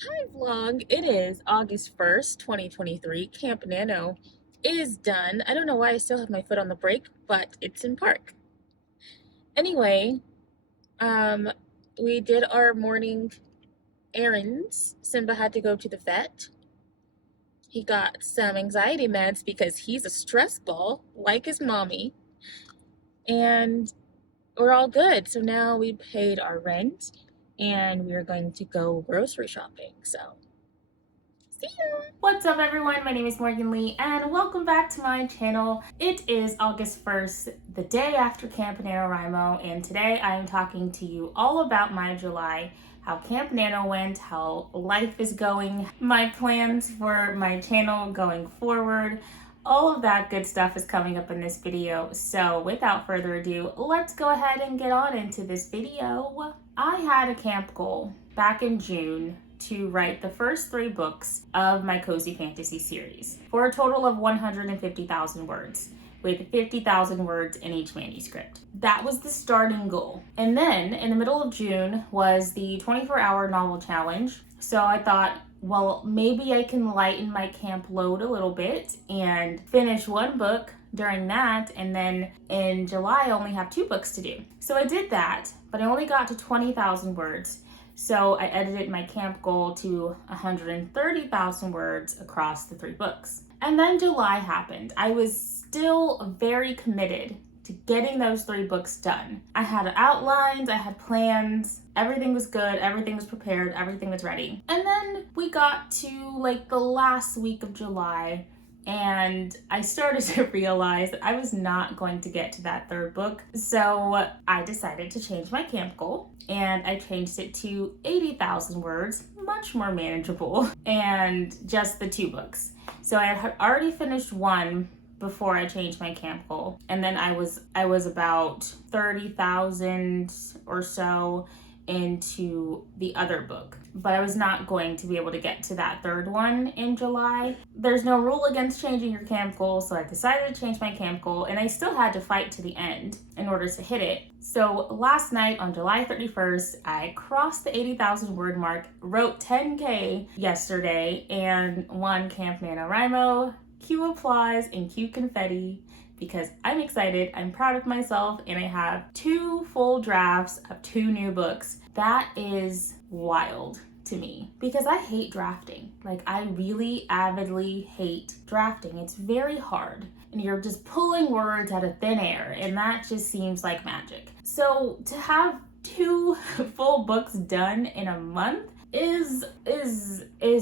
Hi vlog, it is August 1st, 2023. Camp Nano is done. I don't know why I still have my foot on the brake, but it's in park. Anyway, um, we did our morning errands. Simba had to go to the vet. He got some anxiety meds because he's a stress ball, like his mommy. And we're all good. So now we paid our rent and we're going to go grocery shopping. So, see ya! What's up everyone, my name is Morgan Lee and welcome back to my channel. It is August 1st, the day after Camp NaNoWriMo, and today I am talking to you all about my July, how Camp Nano went, how life is going, my plans for my channel going forward. All of that good stuff is coming up in this video, so without further ado, let's go ahead and get on into this video. I had a camp goal back in June to write the first 3 books of my cozy fantasy series for a total of 150,000 words, with 50,000 words in each manuscript. That was the starting goal. And then in the middle of June was the 24-hour novel challenge. So I thought, well, maybe I can lighten my camp load a little bit and finish 1 book during that, and then in July I only have 2 books to do. So I did that, but I only got to 20,000 words. So I edited my camp goal to 130,000 words across the 3 books. And then July happened. I was still very committed to getting those 3 books done. I had outlines, I had plans, everything was good, everything was prepared, everything was ready. And then we got to like the last week of July, and I started to realize that I was not going to get to that 3rd book. So I decided to change my camp goal, and I changed it to 80,000 words, much more manageable, and just the 2 books. So I had already finished 1 before I changed my camp goal, and then I was about 30,000 or so into the other book, but I was not going to be able to get to that 3rd one in July. There's no rule against changing your camp goal, so I decided to change my camp goal, and I still had to fight to the end in order to hit it. So last night on July 31st, I crossed the 80,000 word mark, wrote 10K yesterday, and won Camp NaNoWriMo. Cue applause and cue confetti, because I'm excited, I'm proud of myself, and I have 2 full drafts of 2 new books. That is wild to me because I hate drafting. Like, I really avidly hate drafting. It's very hard and you're just pulling words out of thin air, and that just seems like magic. So to have 2 full books done in a month is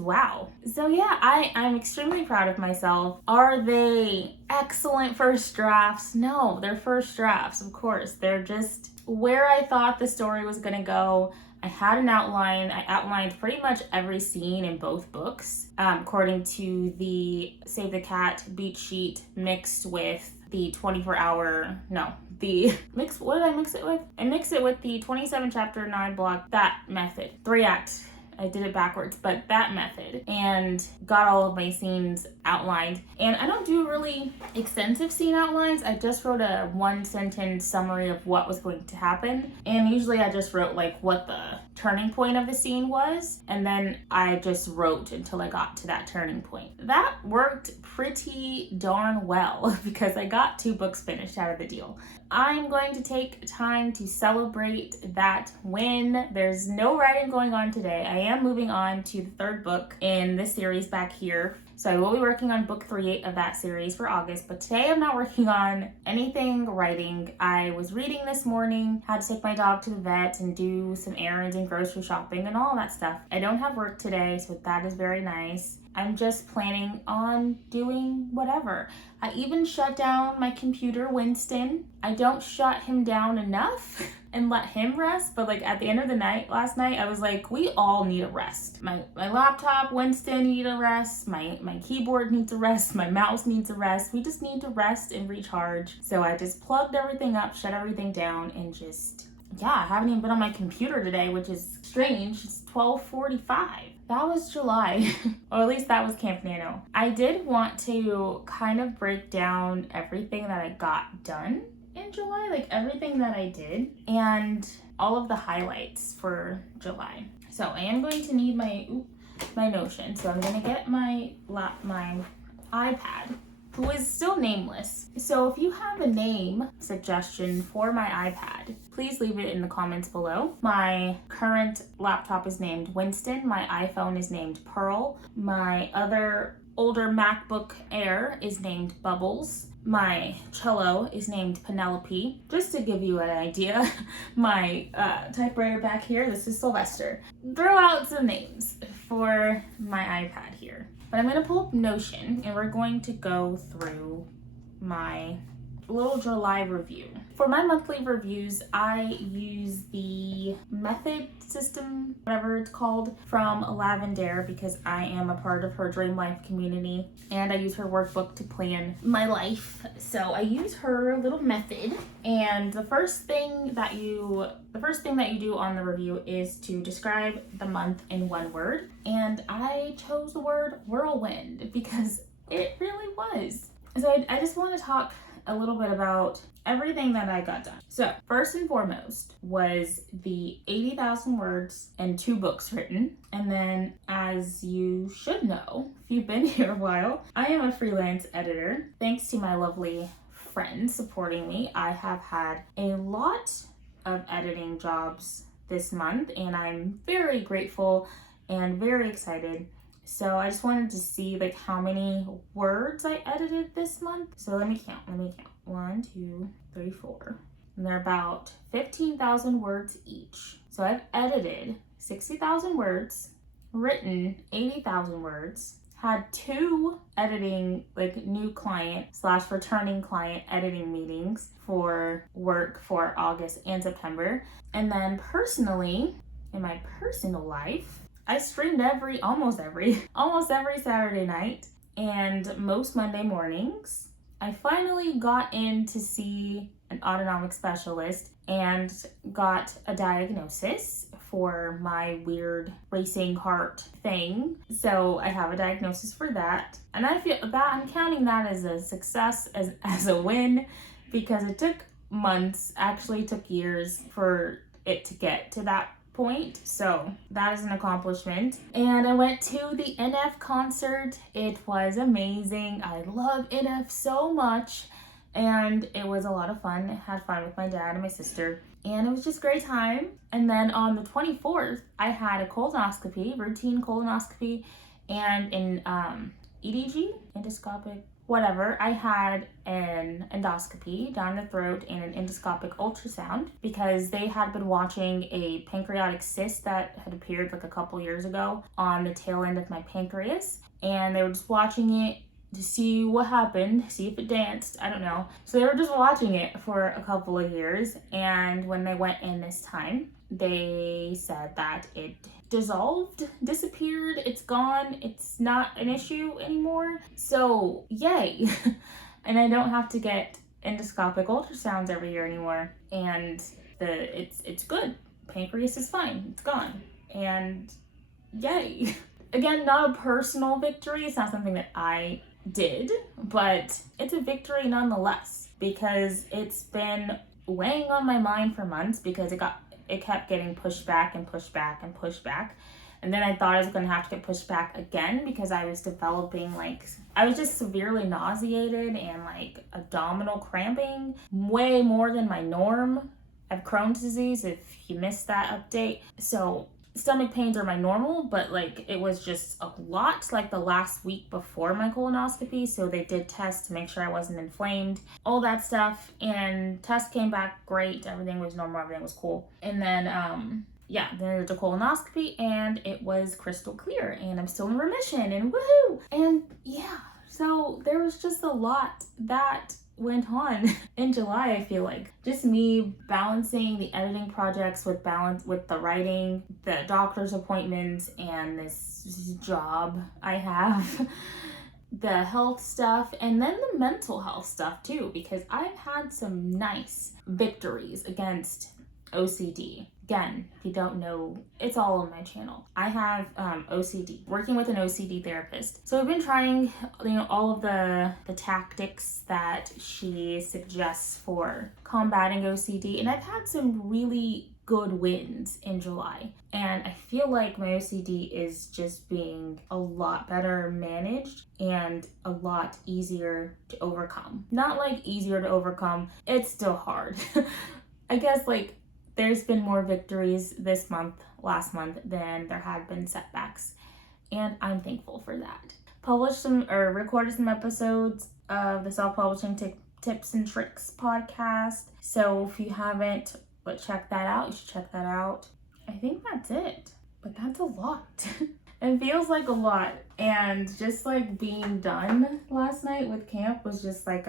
wow. So yeah, I'm extremely proud of myself. Are they excellent first drafts? No, they're first drafts, of course. They're just where I thought the story was gonna go. I had an outline. I outlined pretty much every scene in both books, according to the Save the Cat beat sheet mixed with the 24-hour, no, the mix, what did I mix it with? I mixed it with the 27 chapter 9 block, that method, 3 act. I did it backwards, but that method, and got all of my scenes outlined. And I don't do really extensive scene outlines. I just wrote a 1-sentence summary of what was going to happen. And usually I just wrote like what the turning point of the scene was, and then I just wrote until I got to that turning point. That worked pretty darn well because I got 2 books finished out of the deal. I'm going to take time to celebrate that win. There's no writing going on today. I am moving on to the 3rd book in this series back here. So I will be working on book 3 of that series for August, but today I'm not working on anything writing. I was reading this morning, had to take my dog to the vet and do some errands and grocery shopping and all that stuff. I don't have work today, so that is very nice. I'm just planning on doing whatever. I even shut down my computer, Winston. I don't shut him down enough and let him rest, but like at the end of the night, last night, I was like, we all need a rest. My laptop, Winston, need a rest. My keyboard needs a rest. My mouse needs a rest. We just need to rest and recharge. So I just plugged everything up, shut everything down, and just, yeah, I haven't even been on my computer today, which is strange. It's 12:45. That was July, or at least that was Camp Nano. I did want to kind of break down everything that I got done in July, like everything that I did, and all of the highlights for July. So I am going to need my my Notion. So I'm gonna get my iPad, who is still nameless. So if you have a name suggestion for my iPad, please leave it in the comments below. My current laptop is named Winston. My iPhone is named Pearl. My other older MacBook Air is named Bubbles. My cello is named Penelope. Just to give you an idea, my typewriter back here, this is Sylvester. Throw out some names for my iPad here. But I'm gonna pull up Notion and we're going to go through my little July review. For my monthly reviews, I use the method system, whatever it's called, from Lavendare because I am a part of her Dream Life community and I use her workbook to plan my life. So I use her little method, and the first thing that you do on the review is to describe the month in one word. And I chose the word whirlwind because it really was. So I just want to talk a little bit about everything that I got done. So first and foremost was the 80,000 words and 2 books written. And then, as you should know, if you've been here a while, I am a freelance editor. Thanks to my lovely friends supporting me, I have had a lot of editing jobs this month, and I'm very grateful and very excited. So I just wanted to see like how many words I edited this month. So let me count. 1, 2, 3, 4. And they're about 15,000 words each. So I've edited 60,000 words, written 80,000 words, had 2 editing, like new client / returning client editing meetings for work for August and September. And then personally, in my personal life, I streamed almost every Saturday night and most Monday mornings. I finally got in to see an autonomic specialist and got a diagnosis for my weird racing heart thing. So I have a diagnosis for that. And I feel that I'm counting that as a success, as a win, because it took months, actually took years for it to get to that point. So that is an accomplishment. And I went to the NF concert. It was amazing. I love NF so much. And it was a lot of fun. I had fun with my dad and my sister. And it was just a great time. And then on the 24th, I had a colonoscopy, routine colonoscopy, and an EDG, endoscopic, whatever. I had an endoscopy down the throat and an endoscopic ultrasound because they had been watching a pancreatic cyst that had appeared like a couple years ago on the tail end of my pancreas. And they were just watching it to see what happened, see if it danced, I don't know. So they were just watching it for a couple of years. And when they went in this time, they said that it dissolved, disappeared, it's gone, it's not an issue anymore. So yay. And I don't have to get endoscopic ultrasounds every year anymore. And it's good. Pancreas is fine, it's gone. And yay. Again, not a personal victory. It's not something that I did, but it's a victory nonetheless because it's been weighing on my mind for months because it kept getting pushed back and pushed back and pushed back. And then I thought I was going to have to get pushed back again because I was developing I was just severely nauseated and abdominal cramping way more than my norm. I have Crohn's disease if you missed that update. So stomach pains are my normal, but it was just a lot the last week before my colonoscopy. So they did tests to make sure I wasn't inflamed, all that stuff. And test came back great. Everything was normal. Everything was cool. And then, then I did a colonoscopy and it was crystal clear and I'm still in remission and woohoo. And yeah, so there was just a lot that went on in July. I feel like just me balancing the editing projects with the writing, the doctor's appointments, and this job I have, the health stuff, and then the mental health stuff too, because I've had some nice victories against OCD. Again, if you don't know, it's all on my channel. I have OCD, working with an OCD therapist. So I've been trying, all of the tactics that she suggests for combating OCD, and I've had some really good wins in July. And I feel like my OCD is just being a lot better managed and a lot easier to overcome. Not like easier to overcome, it's still hard. I guess like there's been more victories this month, last month, than there had been setbacks. And I'm thankful for that. Recorded some episodes of the Self-Publishing Tips and Tricks podcast. So if you haven't, check that out. You should check that out. I think that's it. But that's a lot. It feels like a lot. And just like being done last night with camp was just like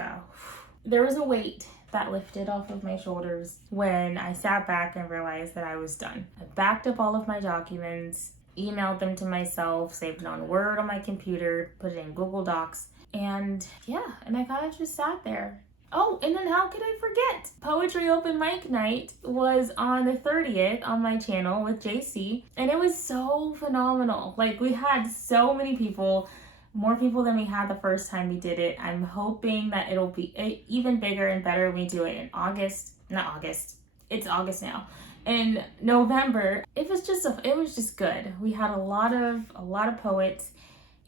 there was a weight that lifted off of my shoulders when I sat back and realized that I was done. I backed up all of my documents, emailed them to myself, saved it on Word on my computer, put it in Google Docs, and I kind of just sat there. Oh, and then how could I forget? Poetry Open Mic Night was on the 30th on my channel with JC, and it was so phenomenal. Like, we had so many people, more people than we had the first time we did it. I'm hoping that it'll be even bigger and better when we do it in it's August now. In November, it was just good. We had a lot of poets,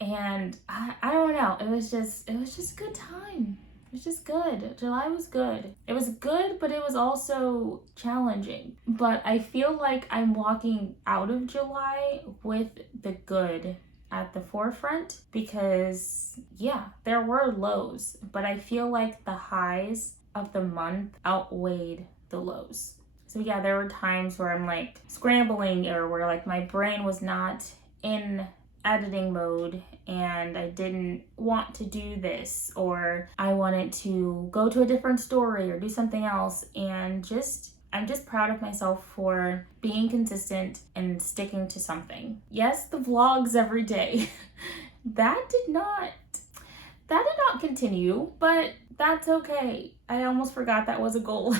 and I don't know, it was just a good time. It was just good. July was good. It was good, but it was also challenging. But I feel like I'm walking out of July with the good at the forefront because, there were lows, but I feel like the highs of the month outweighed the lows. So there were times where I'm like scrambling, or where like my brain was not in editing mode and I didn't want to do this, or I wanted to go to a different story or do something else. And I'm just proud of myself for being consistent and sticking to something. Yes, the vlogs every day. that did not continue, but that's okay. I almost forgot that was a goal.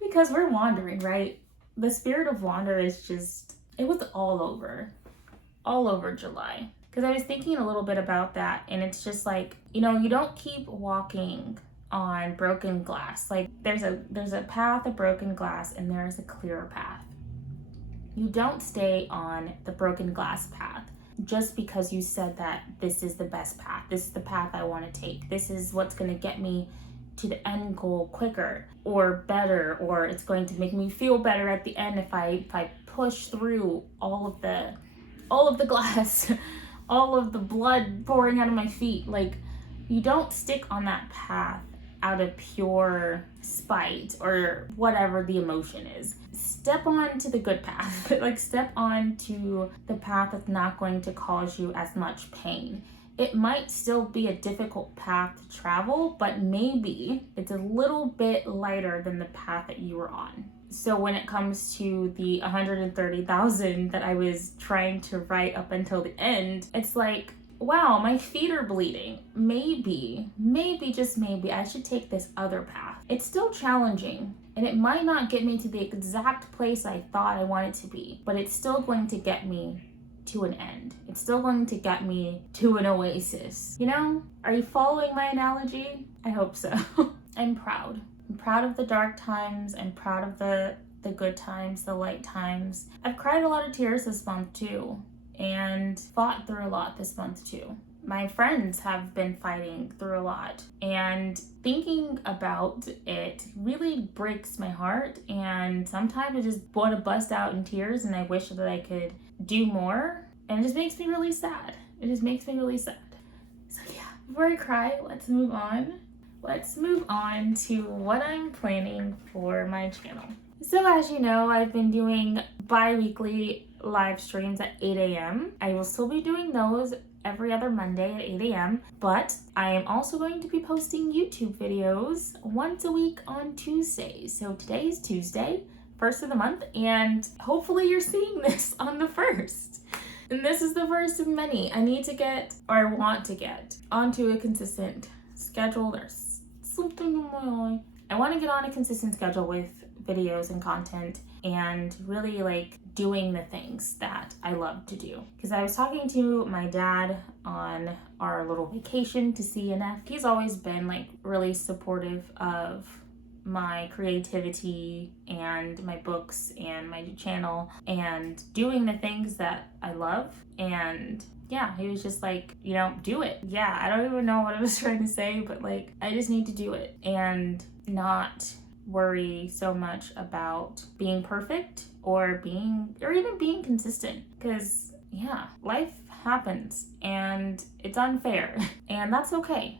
Because we're wandering, right? The spirit of wander is it was all over July. Because I was thinking a little bit about that, and it's just like, you don't keep walking on broken glass. Like there's a path of broken glass and there's a clearer path. You don't stay on the broken glass path just because you said that this is the best path. This is the path I want to take. This is what's going to get me to the end goal quicker or better, or it's going to make me feel better at the end if I push through all of the glass, all of the blood pouring out of my feet. Like, you don't stick on that path out of pure spite or whatever the emotion is. Step on to the good path. Like, step on to the path that's not going to cause you as much pain. It might still be a difficult path to travel, but maybe it's a little bit lighter than the path that you were on. So when it comes to the 130,000 that I was trying to write up until the end, it's like, wow, my feet are bleeding. Maybe, just maybe, I should take this other path. It's still challenging, and it might not get me to the exact place I thought I wanted to be, but it's still going to get me to an end. It's still going to get me to an oasis. Are you following my analogy? I hope so. I'm proud. I'm proud of the dark times. I'm proud of the good times, the light times. I've cried a lot of tears this month too, and fought through a lot this month too. My friends have been fighting through a lot, and thinking about it really breaks my heart, and sometimes I just want to bust out in tears, and I wish that I could do more, and it just makes me really sad. So before I cry, let's move on. Let's move on to what I'm planning for my channel. So as you know, I've been doing bi-weekly live streams at 8 a.m. I will still be doing those every other Monday at 8 a.m. But I am also going to be posting YouTube videos once a week on Tuesdays. So today is Tuesday, first of the month, and hopefully you're seeing this on the first. And this is the first of many. I need to get, or want to get, onto a consistent schedule. There's something in my eye. I want to get on a consistent schedule with videos and content and really like doing the things that I love to do. Because I was talking to my dad on our little vacation to CNF. He's always been like really supportive of my creativity and my books and my channel and doing the things that I love. And yeah, he was just like, you know, do it. Yeah, I don't even know what I was trying to say, but like, I just need to do it and not worry so much about being perfect or even being consistent, because yeah, life happens and it's unfair and that's okay.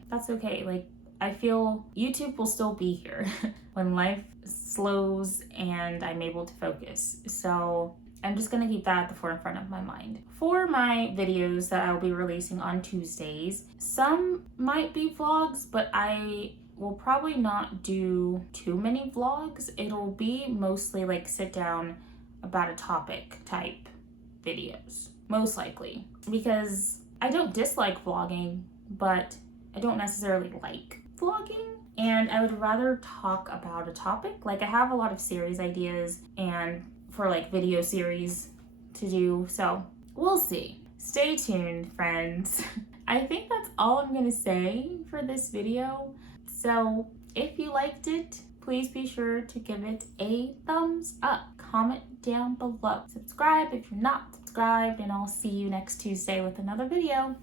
Like, I feel YouTube will still be here when life slows and I'm able to focus. So I'm just gonna keep that at the forefront of my mind. For my videos that I'll be releasing on Tuesdays, some might be vlogs, but I will probably not do too many vlogs. It'll be mostly like sit down about a topic type videos, most likely, because I don't dislike vlogging, but I don't necessarily like vlogging, and I would rather talk about a topic. Like, I have a lot of series ideas and for like video series to do, so we'll see. Stay tuned, friends. I think that's all I'm gonna say for this video. So if you liked it, please be sure to give it a thumbs up. Comment down below. Subscribe if you're not subscribed, and I'll see you next Tuesday with another video.